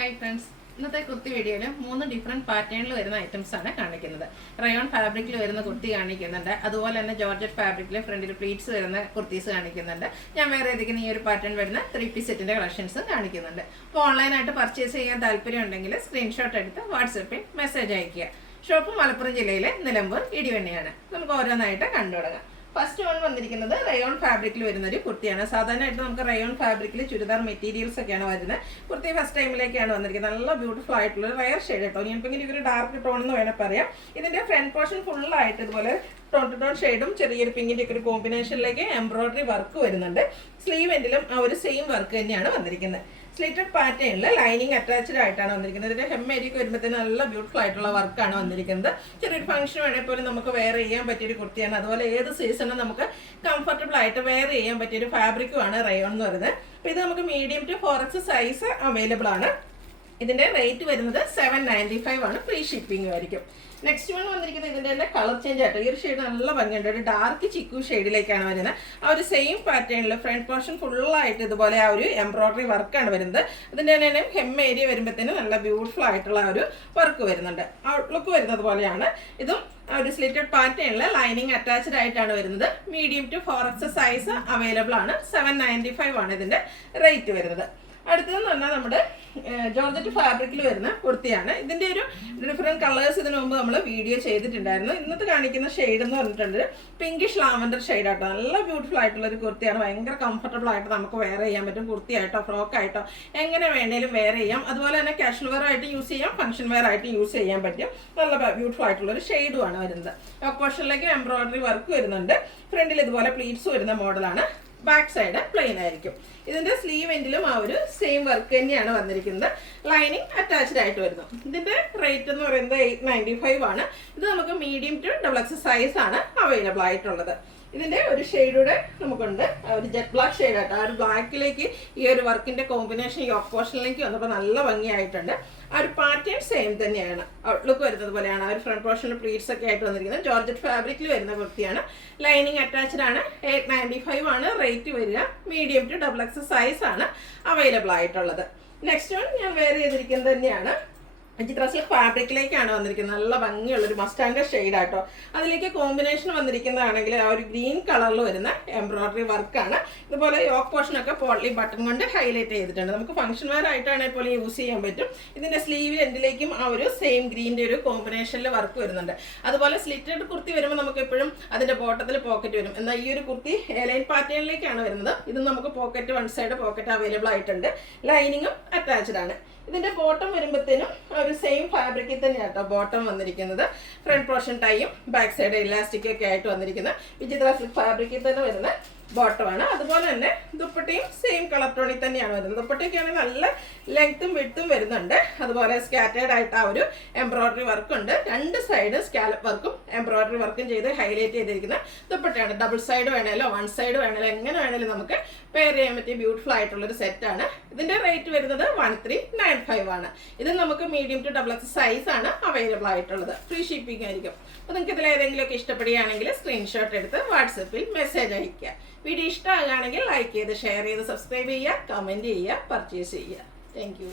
Hi friends, ഇന്നത്തെ കുർത്തി വീഡിയോയിൽ 3 different പാറ്റേണിൽ വരുന്ന ഐറ്റംസ് ആണ് കാണിക്കുന്നത്. റയോൺ ഫാബ്രിക്കിൽ വരുന്ന കുർത്തി കാണിക്കുന്നുണ്ട്, അതുപോലെ തന്നെ ജോർജറ്റ് ഫാബ്രിക്കിൽ ഫ്രണ്ടിൽ പ്ലീറ്റ്സ് വരുന്ന കുർത്തീസ് കാണിക്കുന്നുണ്ട്. ഞാൻ വേറെ ഏതെങ്കിലും ഈ ഒരു പാറ്റേൺ വരുന്ന 3 പീസ് സെറ്റിൻ്റെ കളക്ഷൻസ് കാണിക്കുന്നുണ്ട്. അപ്പോൾ ഓൺലൈനായിട്ട് പർച്ചേസ് ചെയ്യാൻ താല്പര്യം ഉണ്ടെങ്കിൽ സ്ക്രീൻഷോട്ട് എടുത്ത് വാട്സപ്പിൽ മെസ്സേജ് അയയ്ക്കുക. ഷോപ്പ് മലപ്പുറം ജില്ലയിലെ നിലമ്പൂർ ഇടിവെണ്ണിയാണ്. നമുക്ക് ഓരോന്നായിട്ട് കണ്ടു തുടങ്ങാം. ഫസ്റ്റ് വൺ വന്നിരിക്കുന്നത് റയോൺ ഫാബ്രിക്കിൽ വരുന്ന ഒരു കുർത്തിയാണ്. സാധാരണയായിട്ട് നമുക്ക് റയോൺ ഫാബ്രിക്കിൽ ചുരിദാർ മെറ്റീരിയൽസ് ഒക്കെയാണ് വരുന്നത്. കുർത്തി ഫസ്റ്റ് ടൈമിലേക്കാണ് വന്നിരിക്കുന്നത്. നല്ല ബ്യൂട്ടിഫുൾ ആയിട്ടുള്ള റയർ ഷെയ്ഡ് കേട്ടോ. ഞാനിപ്പോൾ ഇങ്ങനെ ഒരു ഡാർക്ക് ടോൺ എന്ന് വേണം പറയാം. ഇതിന്റെ ഫ്രണ്ട് പോർഷൻ ഫുള്ളായിട്ട് ഇതുപോലെ ടോൺ ടു ടോൺ ഷെയ്ഡും ചെറിയൊരു പിങ്കിന്റെ ഒക്കെ ഒരു കോമ്പിനേഷനിലേക്ക് എംബ്രോയിഡറി വർക്ക് വരുന്നുണ്ട്. സ്ലീവ് എൻഡിലും ആ ഒരു സെയിം വർക്ക് തന്നെയാണ് വന്നിരിക്കുന്നത്. സ്ലിറ്റഡ് പാറ്റേണിൽ ലൈനിങ് അറ്റാച്ച്ഡ് ആയിട്ടാണ് വന്നിരിക്കുന്നത്. ഇതിന്റെ ഹെം ഏരിയക്ക് വരുമ്പോഴത്തേന് നല്ല ബ്യൂട്ടിഫുൾ ആയിട്ടുള്ള വർക്കാണ് വന്നിരിക്കുന്നത്. ചെറിയൊരു ഫംഗ്ഷൻ വേണേൽ പോലും നമുക്ക് വെയർ ചെയ്യാൻ പറ്റിയൊരു കുർത്തിയാണ്. അതുപോലെ ഏത് സീസണും നമുക്ക് കംഫർട്ടബിൾ ആയിട്ട് വെയർ ചെയ്യാൻ പറ്റിയൊരു ഫാബ്രിക്കുമാണ് റയോൺ എന്ന് പറയുന്നത്. അപ്പോൾ ഇത് നമുക്ക് medium to 4X size available ആണ്. ഇതിന്റെ റേറ്റ് വരുന്നത് 795 ആണ്. ഫ്രീ ഷിപ്പിംഗ് ആയിരിക്കും. നെക്സ്റ്റ് വൺ വന്നിരിക്കുന്നത് ഇതിന്റെ തന്നെ കളർ ചേഞ്ച് ആയിട്ട് ഈ ഒരു ഷെയ്ഡ് നല്ല ഭംഗിയുണ്ട്. ഒരു ഡാർക്ക് ചിക്കു ഷെയ്ഡിലേക്കാണ് വരുന്നത്. ആ ഒരു സെയിം പാറ്റേണിൽ ഫ്രണ്ട് പോർഷൻ ഫുള്ളായിട്ട് ഇതുപോലെ ആ ഒരു എംബ്രോയിഡറി വർക്കാണ് വരുന്നത്. അതിന്റെ തന്നെ ഹെം ഏരിയ വരുമ്പോഴത്തേനും നല്ല ബ്യൂട്ടിഫുൾ ആയിട്ടുള്ള ഒരു വർക്ക് വരുന്നുണ്ട്. ഔട്ട്ലുക്ക് വരുന്നത് പോലെയാണ്. ഇതും ഒരു സ്ലിറ്റഡ് പാറ്റേണിൽ ലൈനിങ് അറ്റാച്ച്ഡ് ആയിട്ടാണ് വരുന്നത്. Medium to 4X size available ആണ്. 795 ആണ് ഇതിന്റെ റേറ്റ് വരുന്നത്. അടുത്തതെന്ന് പറഞ്ഞാൽ നമ്മുടെ ജോർജറ്റ് ഫാബ്രിക്കിൽ വരുന്ന കുർത്തിയാണ്. ഇതിന്റെ ഒരു ഡിഫറെന്റ് കളേഴ്സ് ഇതിനു മുമ്പ് നമ്മൾ വീഡിയോ ചെയ്തിട്ടുണ്ടായിരുന്നു. ഇന്നത്തെ കാണിക്കുന്ന ഷെയ്ഡ് എന്ന് പറഞ്ഞിട്ടുണ്ട് പിങ്കിഷ് ലാവൻഡർ ഷെയ്ഡ് ആട്ടോ. നല്ല ബ്യൂട്ടിഫുൾ ആയിട്ടുള്ള ഒരു കുർത്തിയാണ്. ഭയങ്കര കംഫർട്ടബിൾ ആയിട്ട് നമുക്ക് വെയർ ചെയ്യാൻ പറ്റും. കുർത്തിയായിട്ടോ ഫ്രോക്ക് ആയിട്ടോ എങ്ങനെ വേണേലും വെയർ ചെയ്യാം. അതുപോലെ തന്നെ കാഷ്വൽ വെയർ ആയിട്ട് യൂസ് ചെയ്യാം, ഫംഗ്ഷൻ വെയർ ആയിട്ട് യൂസ് ചെയ്യാൻ പറ്റും. നല്ല ബ്യൂട്ടിഫുൾ ആയിട്ടുള്ള ഒരു ഷെയ്ഡുമാണ് വരുന്നത്. പോർഷനിലേക്ക് എംബ്രോയിഡറി വർക്ക് വരുന്നുണ്ട്. ഫ്രണ്ടിൽ ഇതുപോലെ പ്ലീറ്റ്സ് വരുന്ന മോഡലാണ്. ബാക്ക് സൈഡ് പ്ലെയിൻ ആയിരിക്കും. ഇതിന്റെ സ്ലീവ് എൻഡിലും ആ ഒരു സെയിം വർക്ക് തന്നെയാണ് വന്നിരിക്കുന്നത്. ലൈനിങ് അറ്റാച്ച്ഡ് ആയിട്ട് വരുന്നു. ഇതിന്റെ റേറ്റ് എന്ന് പറയുന്നത് 895 ആണ്. ഇത് നമുക്ക് മീഡിയം ടു XXL സൈസ് ആണ് അവൈലബിൾ ആയിട്ടുള്ളത്. ഇതിന്റെ ഒരു ഷെയ്ഡൂടെ നമുക്കുണ്ട്, ഒരു ജെറ്റ് ബ്ലാക്ക് ഷെയ്ഡ് ആയിട്ട്. ആ ഒരു ബ്ലാക്കിലേക്ക് ഈ ഒരു വർക്കിന്റെ കോമ്പിനേഷൻ യോക്ക് പോർഷനിലേക്ക് വന്നപ്പോൾ നല്ല ഭംഗിയായിട്ടുണ്ട്. ആ ഒരു പാറ്റേൺ സെയിം തന്നെയാണ്. ഔട്ട്ലുക്ക് വരുന്നത് പോലെയാണ്. ആ ഒരു ഫ്രണ്ട് പോർഷനിൽ പ്ലീറ്റ്സ് ഒക്കെ ആയിട്ട് വന്നിരിക്കുന്നത്. ജോർജറ്റ് ഫാബ്രിക്കിൽ വരുന്ന കുർത്തിയാണ്. ലൈനിങ് അറ്റാച്ച്ഡ് ആണ്. 895 ആണ് റേറ്റ് വരിക. മീഡിയം ടു XXL സൈസ് ആണ് അവൈലബിൾ ആയിട്ടുള്ളത്. നെക്സ്റ്റ് വൺ ഞാൻ വെയർ ചെയ്തിരിക്കുന്നത് തന്നെയാണ്. ചിത്ര സിൽക്ക് ഫാബ്രിക്കിലേക്കാണ് വന്നിരിക്കുന്നത്. നല്ല ഭംഗിയുള്ളൊരു മസ്റ്റാൻഡ് ഷെയ്ഡ് ആട്ടോ. അതിലേക്ക് കോമ്പിനേഷൻ വന്നിരിക്കുന്നതാണെങ്കിൽ ആ ഒരു ഗ്രീൻ കളറിൽ വരുന്ന എംബ്രോയിഡറി വർക്കാണ്. ഇതുപോലെ യോക്ക് പോർഷനൊക്കെ പോളി ബട്ടൺ കൊണ്ട് ഹൈലൈറ്റ് ചെയ്തിട്ടുണ്ട്. നമുക്ക് ഫംഗ്ഷൻ വെയർ ആയിട്ടാണെങ്കിൽ പോലും യൂസ് ചെയ്യാൻ പറ്റും. ഇതിന്റെ സ്ലീവ് എൻഡിലേക്കും ആ ഒരു സെയിം ഗ്രീൻ്റെ ഒരു കോമ്പിനേഷനിൽ വർക്ക് വരുന്നുണ്ട്. അതുപോലെ സ്ലിറ്റഡ് കുർത്തി വരുമ്പോൾ നമുക്ക് എപ്പോഴും അതിന്റെ ബോട്ടത്തിൽ പോക്കറ്റ് വരും. എന്നാൽ ഈ ഒരു കുർത്തി എലൈൻ പാറ്റേണിലേക്കാണ് വരുന്നത്. ഇത് നമുക്ക് pocket one side pocket available ആയിട്ടുണ്ട്. ലൈനിങ്ങും അറ്റാച്ച്ഡ് ആണ്. ഇതിന്റെ ബോട്ടം വരുമ്പോഴത്തേനും ഒരു സെയിം ഫാബ്രിക്കിൽ തന്നെയാണ് കേട്ടോ ബോട്ടം വന്നിരിക്കുന്നത്. ഫ്രണ്ട് പോർഷൻ ടൈയും ബാക്ക് സൈഡ് ഇലാസ്റ്റിക് ഒക്കെ ആയിട്ട് വന്നിരിക്കുന്ന വിചിത്ര സിൽക്ക് ഫാബ്രിക്കിൽ തന്നെ വരുന്ന ബോട്ടമാണ്. അതുപോലെ തന്നെ ദുപ്പട്ടയും സെയിം കളർ ടോണിൽ തന്നെയാണ് വരുന്നത്. ദുപ്പട്ടയൊക്കെ ആണെങ്കിൽ നല്ല ലെങ്ത്തും വിഡ്ത്തും വരുന്നുണ്ട്. അതുപോലെ സ്കാറ്റേഡ് ആയിട്ട് ആ ഒരു എംബ്രോയിഡറി വർക്ക് ഉണ്ട്. രണ്ട് സൈഡ് സ്കാലപ്പ് വർക്കും എംബ്രോയിഡറി വർക്കും ചെയ്ത് ഹൈലൈറ്റ് ചെയ്തിരിക്കുന്ന ദുപ്പട്ടയാണ്. ഡബിൾ സൈഡ് വേണേലോ വൺ സൈഡ് വേണേലോ എങ്ങനെ വേണേലും നമുക്ക് പെയർ ചെയ്യാൻ പറ്റിയ ബ്യൂട്ടിഫുൾ ആയിട്ടുള്ളൊരു സെറ്റാണ്. ഇതിന്റെ റേറ്റ് വരുന്നത് 1395 ആണ്. ഇത് നമുക്ക് മീഡിയം ടു XXL സൈസ് ആണ് അവൈലബിൾ ആയിട്ടുള്ളത്. ഫ്രീ ഷിപ്പിംഗ് ആയിരിക്കും. അപ്പോൾ നിങ്ങൾക്ക് ഇതിലേതെങ്കിലുമൊക്കെ ഇഷ്ടപ്പെടുകയാണെങ്കിൽ സ്ക്രീൻഷോട്ട് എടുത്ത് വാട്സപ്പിൽ മെസ്സേജ് അയയ്ക്കുക. വീഡിയോ ഇഷ്ടമാകുകയാണെങ്കിൽ ലൈക്ക് ചെയ്ത് ഷെയർ ചെയ്ത് സബ്സ്ക്രൈബ് ചെയ്യുക, കമൻറ്റ് ചെയ്യുക, പർച്ചേസ് ചെയ്യുക. Thank you.